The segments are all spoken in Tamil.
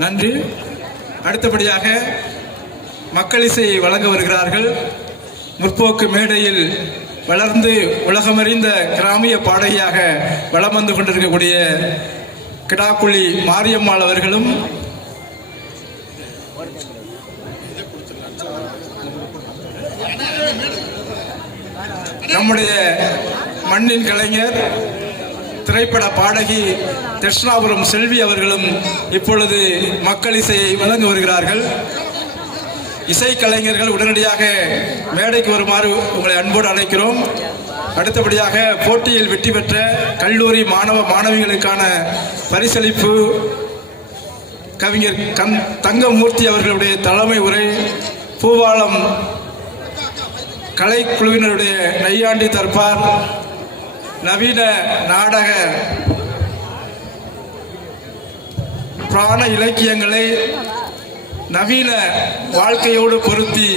நன்றி. அடுத்தபடியாக மக்கள் இசை வழங்க வருகிறார்கள். முற்போக்கு மேடையில் வளர்ந்து உலகமறிந்த கிராமிய பாடகியாக வலம் வந்து கொண்டிருக்கக்கூடிய கிடாக்குழி மாரியம்மாள் அவர்களும் நம்முடைய மண்ணின் கலைஞர் திரைப்பட பாடகி கிருஷ்ணாபுரம் செல்வி அவர்களும் இப்பொழுது மக்கள் இசையை வழங்க வருகிறார்கள். இசைக்கலைஞர்கள் உடனடியாக மேடைக்கு வருமாறு உங்களை அன்போடு அழைக்கிறோம். அடுத்தபடியாக போட்டியில் வெற்றி பெற்ற கல்லூரி மாணவ மாணவிகளுக்கான பரிசளிப்பு கவிஞர் தங்கமூர்த்தி அவர்களுடைய தலைமை உரை, பூவாளம் கலைக்குழுவினருடைய நையாண்டி தர்பார், நவீன நாடக பிராண இலக்கியங்களை நவீன வாழ்க்கையோடு பொருத்தி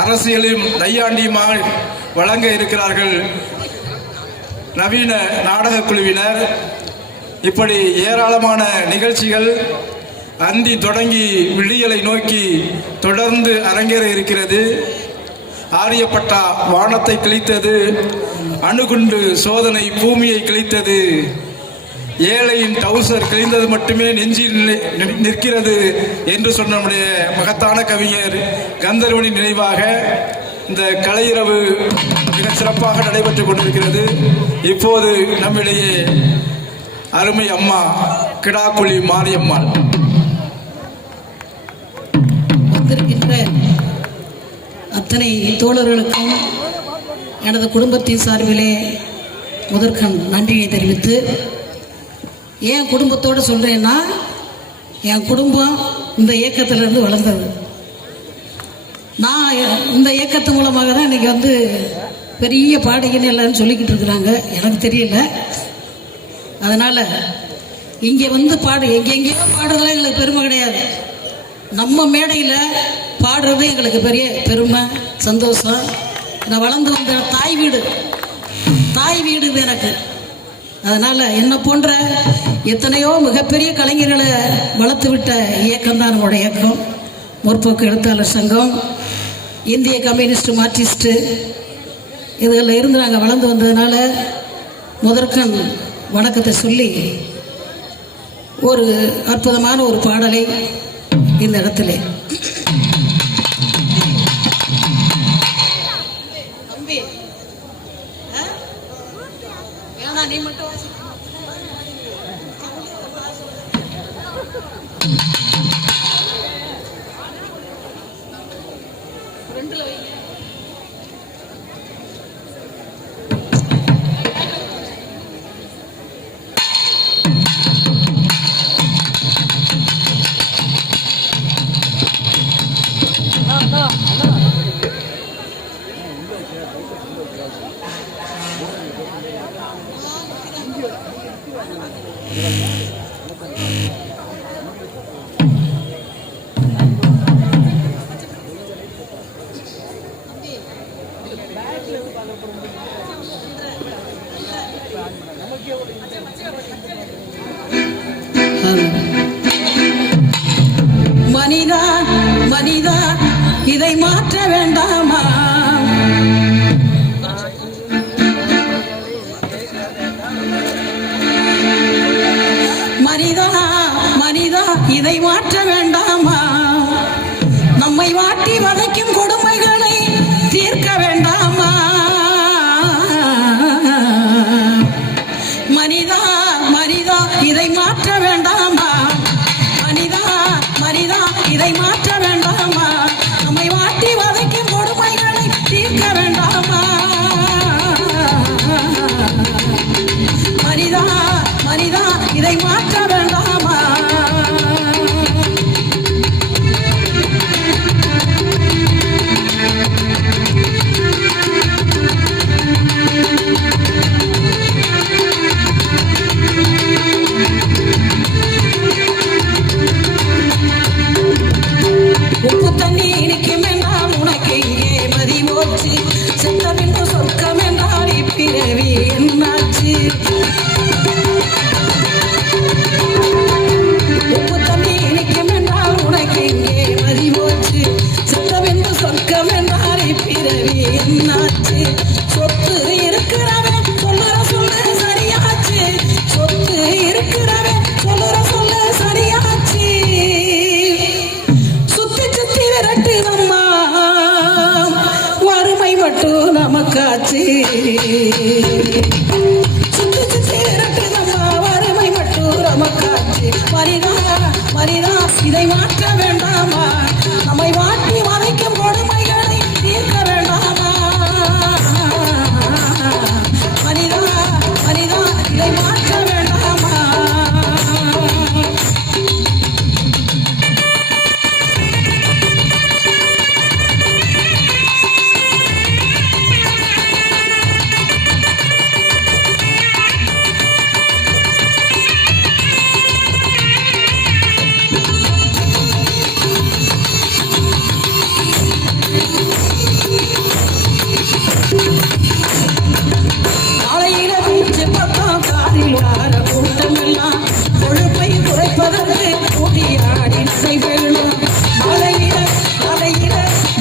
அரசியலும் நையாண்டியுமாக வழங்க இருக்கிறார்கள் நவீன நாடக குழுவினர். இப்படி ஏராளமான நிகழ்ச்சிகள் அந்தி தொடங்கி விழிகளை நோக்கி தொடர்ந்து அரங்கேற இருக்கிறது. ஆரியப்பட்டா வானத்தை கிழித்தது, அணுகுண்டு சோதனை பூமியை கிழித்தது, ஏழையின் டவுசர் கிழிந்தது மட்டுமே நெஞ்சில் நிற்கிறது என்று சொன்ன நம்முடைய மகத்தான கவிஞர் கந்தர்வனின் நினைவாக இந்த கலையிரவு மிக சிறப்பாக நடைபெற்றுக் கொண்டிருக்கிறது. இப்போது நம்மிடையே அருமை அம்மா கிடாக்குழி மாரியம்மாள் வந்திருக்கின்ற அத்தனை தோழர்களுக்கும் எனது குடும்பத்தின் சார்பிலே முதற்கண் நன்றியை தெரிவித்து, என் குடும்பத்தோடு சொல்கிறேன்னா, என் குடும்பம் இந்த இயக்கத்திலிருந்து வளர்ந்தது. நான் இந்த இயக்கத்து மூலமாக தான் இன்றைக்கி வந்து பெரிய பாடகின்னு எல்லாரும் சொல்லிக்கிட்டு இருக்கிறாங்க. எனக்கு தெரியல. அதனால் இங்கே வந்து எங்கெங்கேயோ பாடுறதுலாம் எங்களுக்கு பெருமை கிடையாது. நம்ம மேடையில் பாடுறது எங்களுக்கு பெரிய பெருமை, சந்தோஷம். நான் வளர்ந்து வந்த தாய் வீடு இது எனக்கு. அதனால் என்னை போன்ற எத்தனையோ மிகப்பெரிய கலைஞர்களை வளர்த்து விட்ட இயக்கம் தான் நம்மளோட இயக்கம். முற்போக்கு எழுத்தாளர் சங்கம், இந்திய கம்யூனிஸ்ட் மார்க்சிஸ்ட்டு, இதில் இருந்து நாங்கள் வளர்ந்து வந்ததுனால முதற்கண் வணக்கத்தை சொல்லி ஒரு அற்புதமான ஒரு பாடலை இந்த இடத்துல நீ மட்டும் மனிதா மனிதா இதை மாற்ற வேண்டாமா? மனிதா மனிதா இதை மாற்ற வேண்டாமா? நம்மை வாட்டி வதைக்கும் கொடுமைகளை தீர்க்க வேண்டாமா? மனிதா மனிதா இதை மாற்ற வேண்டாமா? மனிதா மனிதா இதை மாற்ற வேண்டாமா? நம்மை வாட்டி வதைக்கும் கொடுமைகளை தீர்க்க வேண்டாமா? மனிதா மனிதா இதை மாற்ற வேண்டாமா? மனிதா இதை மாற்ற வேண்டாமா? நம்மை வாட்டி வதைக்கும் கொடுமைகளை தீர்க்க வேண்டாமா? மனிதா மனிதா இதை மாற்ற வேண்டாமா? காலையில வீச்சு பக்கம் காரில் வார கூட்டமெல்லாம் கொழுப்பை குறைப்பதற்கு கூடியாடி நடை வேணும். மலையில மலையில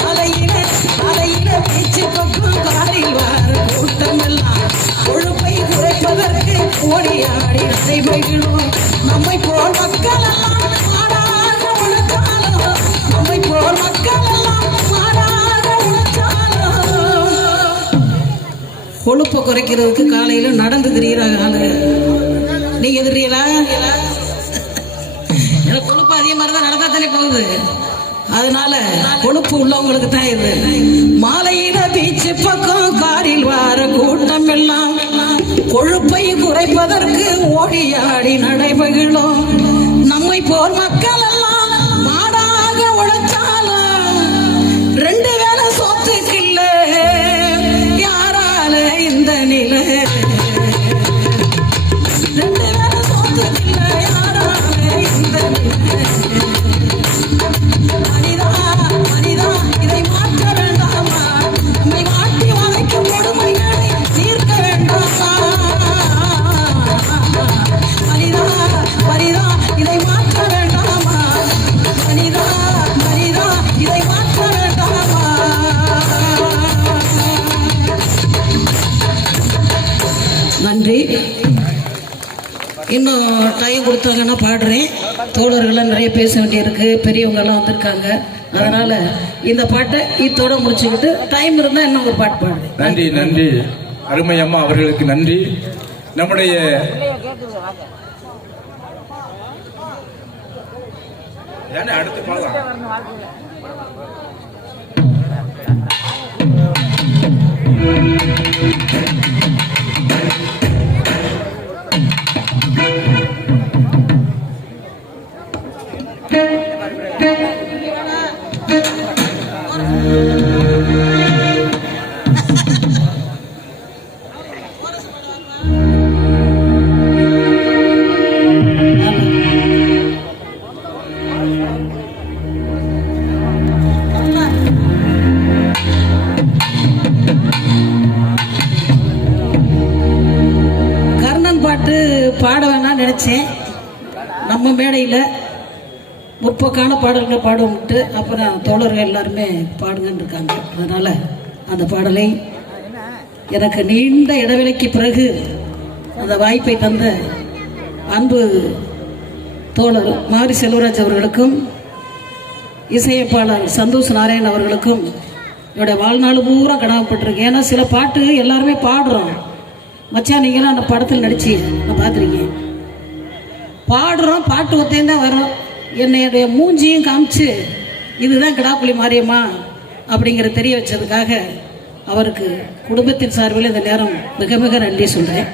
மலையில மலையில வீச்சு பக்கம் காரில் வார கூட்டமெல்லாம் கொழுப்பை குறைப்பதற்கு கூடியாடி நடை வேணும். நம்மை போல் மக்கள் எல்லாம் மாறாக உழைச்சாலும், நம்மை போல் மக்கள் எல்லாம் மாறாக உழைச்சாலும் கொழுப்பை குறைக்கிறதுக்கு காலையில நடந்து திரியிறாங்க ஆளுங்க. நீங்க எதிரீங்களா? கொழுப்பு அதே மாதிரிதான் நடந்தா தானே போகுது. அதனால கொழுப்பு உள்ளவங்களுக்கு தான் இது. மாலையில பீச்சு பக்கம் காரில் வார கூட்டம் எல்லாம் கொழுப்பை குறைப்பதற்கு ஓடியாடி நடைபெறும். நம்மை போர் மக்கள் எல்லாம் மாடாக உழைச்சாலும் ரெண்டு வேளை சொத்துக்கில்ல யாரால இந்த நிலை. ரெண்டு வேளை சொத்துக்கில்ல யாரால இந்த நிலை. மனிதா மனிதா இதை மாற்ற வேண்டாமா? நம்மை வாட்டி வதைக்கும் கொடுமைகளை தீர்க்க வேண்டாமா? மனிதா மனிதா இதை மாற்ற வேண்டாமா? மனிதா மனிதா இதை மாற்ற வேண்டாமா? நன்றி. இன்னும் டைம் கொடுத்தாங்கன்னா பாடுறேன். தோழர்கள்லாம் நிறைய பேச வேண்டியிருக்கு, பெரியவங்கெல்லாம் வந்திருக்காங்க. அதனால இந்த பாட்டை இதோட முடிச்சுக்கிட்டு டைம் இருந்தால் இன்னும் ஒரு பாட்டு பாடுறேன். நன்றி நன்றி அருமை அம்மா அவர்களுக்கு நன்றி. நம்முடைய அடுத்து பாடலாம். கர்ணன் பாட்டு பாட வேணாம்னு நினைச்சேன். நம்ம மேடையில் முற்போக்கான பாடல்களை பாடுவோம்ட்டு அப்புறம் தோழர்கள் எல்லாருமே பாடுங்கன்னு இருக்காங்க. அதனால அந்த பாடலை எனக்கு நீண்ட இடைவெளிக்கு பிறகு அந்த வாய்ப்பை தந்த அன்பு தோழர் மாரி செல்வராஜ் அவர்களுக்கும் இசையமைப்பாளர் சந்தோஷ் நாராயண் அவர்களுக்கும் என்னுடைய வாழ்நாள் பூரா கடமைப்பட்டிருக்கேன். ஏன்னா சில பாட்டு எல்லாருமே பாடுறோம். மச்சான் நீங்களாம் அந்த படத்தில் நடிச்சு நான் பார்த்துருக்கேன். பாடுறோம், பாட்டு ஒத்தையும் தான் வரும். என்னுடைய மூஞ்சியும் காமிச்சு இதுதான் கிடாப்புலி மாரியம்மா அப்படிங்கிற தெரிய வச்சதுக்காக அவருக்கு குடும்பத்தின் சார்பில் இந்த நேரம் மிக மிக நன்றி சொல்கிறேன்.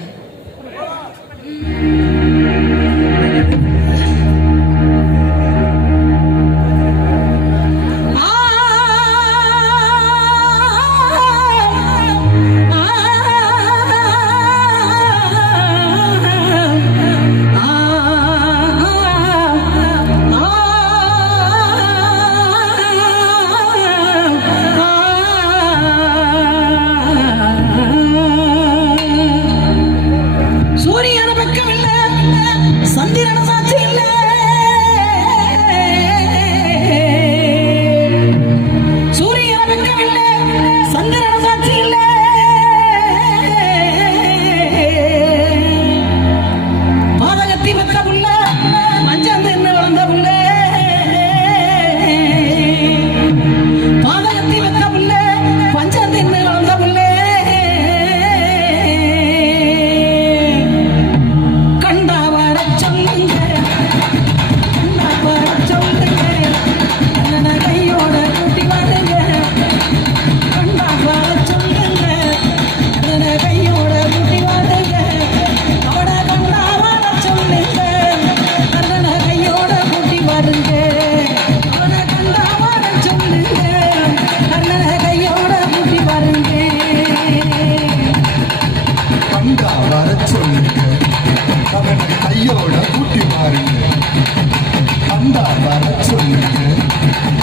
வர சொல்லுங்க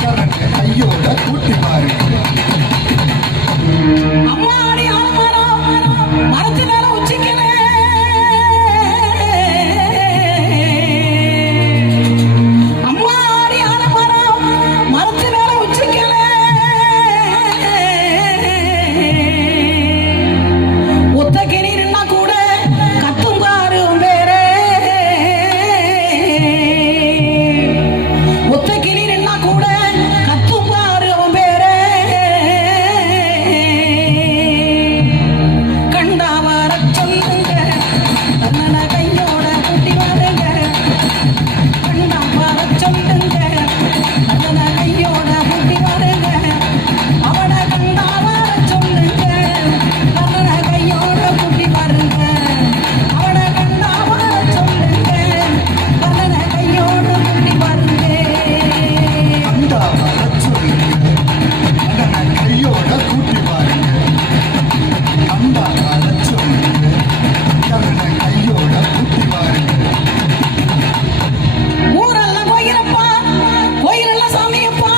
கரண்ட் கையோட கூட்டி பாருங்க அம்மாடி ஆலமரம் மரத்து மேல உச்சிக்கலே அம்மாடி ஆலமரம் மரத்து மேல உச்சிக்கலே ஒத்த கிணறுன்னா கூட கத்தும் பாரு வேறே ஒத்த கிணறுன்னா கூட கத்தும் பாரு வேறே கண்டா வர சொல்லுங்க கண்ணன கையோட கூட்டி வாருங்க கண்டா வர சொல்லுங்க கண்ணன கையோட கூட்டி வாருங்க அவன கண்டா வர சொல்லுங்க கண்ணன கையோட கூட்டி வாருங்க அவன கண்டா வர சொல்லுங்க கண்ணன கையோட கூட்டி வாருங்க கண்டா வர சொல்லுங்க கரண்ட் கையோட கூட்டி பாருங்க கண்டா வர சொல்லுங்க கரண்ட் கையோட கூட்டி பாருங்க ஊரெல்லாம் கோயிலப்பா கோயிலெல்லாம் சாமியப்பா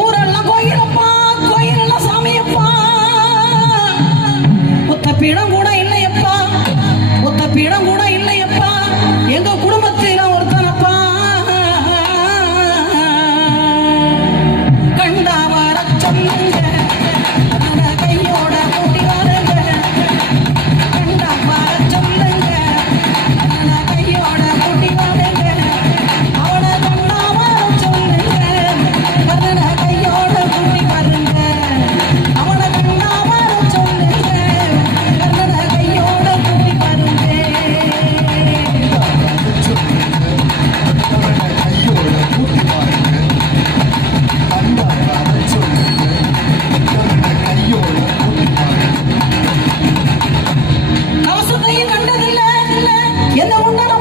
ஊரெல்லாம் கோயிலப்பா கோயிலெல்லாம் சாமியப்பா ஒத்த பீடம் கூட இல்லையப்பா ஒத்த பீடம் கூட இல்லையப்பா எங்க குடும்பத்தில ஒருத்தனப்பா கண்டா வர சொல்லுங்க கண்ணன கையோட கூட்டி வாருங்க கண்டா வர சொல்லுங்க கண்ணன கையோட கூட்டி வாருங்க அவன கண்டா வர சொல்லுங்க கண்ணன கையோட கூட்டி வாருங்க அவன கண்டா வர சொல்லுங்க கண்ணன கையோட கூட்டி வாருங்க கரண்ட் கையோட கூட்டி பாருங்க கண்டா வர சொல்லுங்க கரண்ட் கையோட கூட்டி பாருங்க கவசத்தையும் கண்டதில்லை என்ன உண்டான